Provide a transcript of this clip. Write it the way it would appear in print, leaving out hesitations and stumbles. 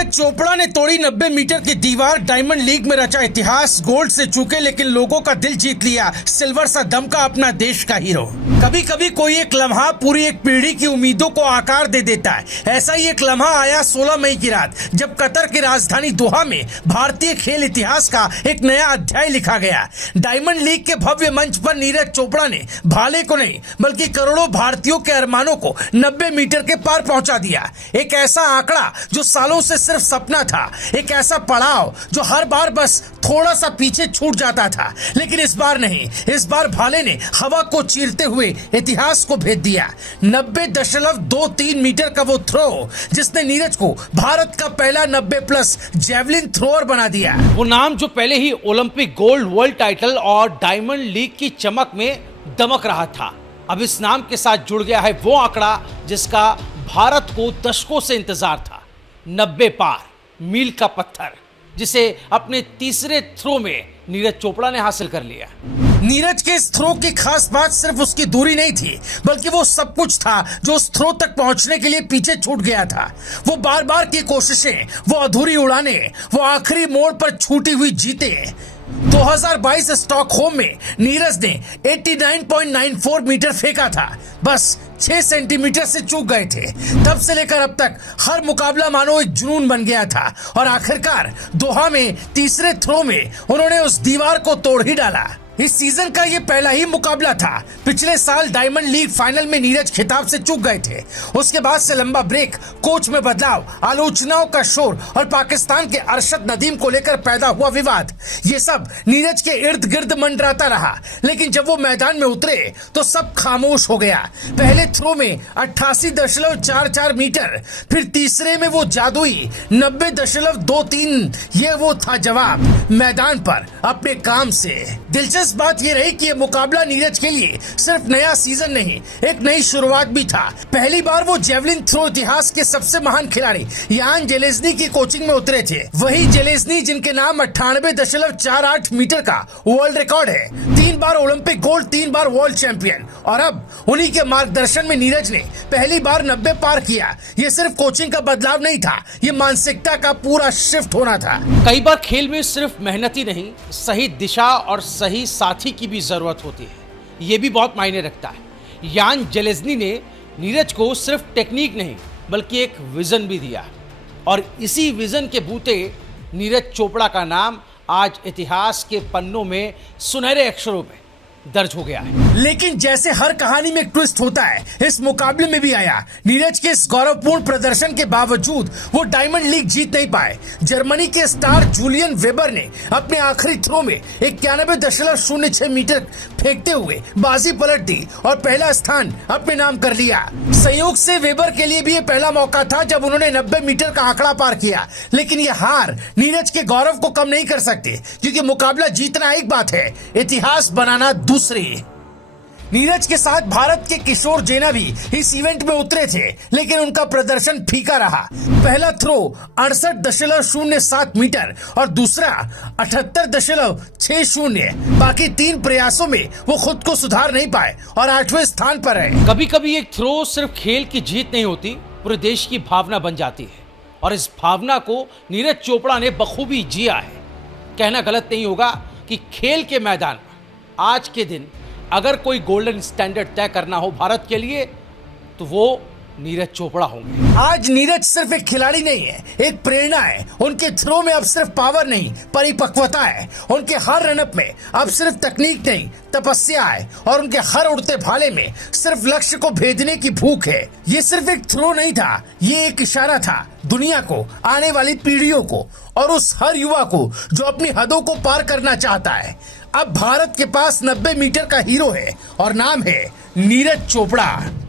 नीरज चोपड़ा ने तोड़ी 90 मीटर की दीवार, डायमंड लीग में रचा इतिहास, गोल्ड से चूके लेकिन लोगों का दिल जीत लिया, सिल्वर सा दमका अपना देश का हीरो। कभी कभी कोई एक लम्हा पूरी एक पीढ़ी की उम्मीदों को आकार दे देता है। ऐसा ही एक लम्हा आया 16 मई की रात, जब कतर की राजधानी दोहा में भारतीय खेल इतिहास का एक नया अध्याय लिखा गया। डायमंड लीग के भव्य मंच पर नीरज चोपड़ा ने भाले को नहीं बल्कि करोड़ों भारतीयों के अरमानों को 90 मीटर के पार पहुंचा दिया। एक ऐसा आंकड़ा जो सालों से सिर्फ सपना था, एक ऐसा पड़ाव जो हर बार बस थोड़ा सा पीछे छूट जाता था। लेकिन इस बार नहीं, इस बार भाले ने हवा को चीरते हुए इतिहास को भेद दिया। 90.23 मीटर का वो थ्रो जिसने नीरज को भारत का पहला 90+ जेवलिन थ्रोअर बना दिया। वो नाम जो पहले ही ओलंपिक गोल्ड, वर्ल्ड टाइटल और डायमंड लीग की चमक में दमक रहा था, अब इस नाम के साथ जुड़ गया है वो आंकड़ा जिसका भारत को दशकों से इंतजार था। 90 पार, मील का पत्थर, जिसे अपने तीसरे थ्रो में नीरज चोपड़ा ने हासिल कर लिया। नीरज के इस थ्रो की खास बात सिर्फ उसकी दूरी नहीं थी, बल्कि वो सब कुछ था जो उस थ्रो तक पहुंचने के लिए पीछे छूट गया था। वो बार बार की कोशिशें, वो अधूरी उड़ानें, वो आखिरी मोड़ पर छूटी हुई जीतें। 2022 स्टॉकहोम में नीरज ने 89.94 मीटर फेंका था, बस 6 सेंटीमीटर से चूक गए थे। तब से लेकर अब तक हर मुकाबला मानो एक जुनून बन गया था और आखिरकार दोहा में तीसरे थ्रो में उन्होंने उस दीवार को तोड़ ही डाला। इस सीजन का ये पहला ही मुकाबला था। पिछले साल डायमंड लीग फाइनल में नीरज खिताब से चूक गए थे। उसके बाद से लंबा ब्रेक, कोच में बदलाव, आलोचनाओं का शोर और पाकिस्तान के अरशद नदीम को लेकर पैदा हुआ विवाद, ये सब नीरज के इर्द गिर्द मंडराता रहा। लेकिन जब वो मैदान में उतरे तो सब खामोश हो गया। पहले थ्रो में 88.44 मीटर, फिर तीसरे में वो जादुई 90.23, ये वो था जवाब मैदान पर अपने काम से। दिलचस्प बात ये रही कि ये मुकाबला नीरज के लिए सिर्फ नया सीजन नहीं, एक नई शुरुआत भी था। पहली बार वो जेवलिन थ्रो इतिहास के सबसे महान खिलाड़ी यान जेलेज़नी की कोचिंग में उतरे थे। वही जेलेज़नी जिनके नाम 98.48 मीटर का वर्ल्ड रिकॉर्ड है, 3 बार ओलंपिक गोल्ड, 3 बार वर्ल्ड चैंपियन, और अब उन्हीं के मार्गदर्शन में नीरज ने पहली बार 90 पार किया। ये सिर्फ कोचिंग का बदलाव नहीं था, ये मानसिकता का पूरा शिफ्ट होना था। कई बार खेल में सिर्फ मेहनत ही नहीं, सही दिशा और सही साथी की भी जरूरत होती है। ये भी बहुत मायने रखता है। यान जेलेज़नी ने नीरज को सिर्फ टेक्निक नहीं बल्कि एक विजन भी दिया, और इसी विजन के बूते नीरज चोपड़ा का नाम आज इतिहास के पन्नों में सुनहरे अक्षरों में दर्ज हो गया है। लेकिन जैसे हर कहानी में एक ट्विस्ट होता है, इस मुकाबले में भी आया। नीरज के इस गौरवपूर्ण प्रदर्शन के बावजूद वो डायमंड लीग जीत नहीं पाए। जर्मनी के स्टार जूलियन वेबर ने अपने आखिरी थ्रो में 91.06 मीटर फेंकते हुए बाजी पलट दी और पहला स्थान अपने नाम कर लिया। संयोग से वेबर के लिए भी ये पहला मौका था जब उन्होंने 90 मीटर का आंकड़ा पार किया। लेकिन ये हार नीरज के गौरव को कम नहीं कर सकते, क्योंकि मुकाबला जीतना एक बात है, इतिहास बनाना दूसरी। नीरज के साथ भारत के किशोर जेना भी इस इवेंट में उतरे थे, लेकिन उनका प्रदर्शन फीका रहा। पहला थ्रो 68.07 मीटर और दूसरा 78.60। बाकी 3 प्रयासों में वो खुद को सुधार नहीं पाए और 8वें स्थान पर रहे। कभी कभी एक थ्रो सिर्फ खेल की जीत नहीं होती, पूरे देश की भावना बन जाती है, और इस भावना को नीरज चोपड़ा ने बखूबी जिया है। कहना गलत नहीं होगा कि खेल के मैदान में आज के दिन अगर कोई गोल्डन स्टैंडर्ड तय करना हो भारत के लिए तो वो नीरज चोपड़ा होंगे। आज नीरज सिर्फ एक खिलाड़ी नहीं है, एक प्रेरणा है। उनके थ्रो में अब सिर्फ पावर नहीं, परिपक्वता है। उनके हर रनअप में अब सिर्फ तकनीक नहीं, तपस्या है, और उनके हर उड़ते भाले में सिर्फ लक्ष्य को भेदने की भूख है। ये सिर्फ एक थ्रो नहीं था, ये एक इशारा था दुनिया को, आने वाली पीढ़ियों को, और उस हर युवा को जो अपनी हदों को पार करना चाहता है। अब भारत के पास 90 मीटर का हीरो है और नाम है नीरज चोपड़ा।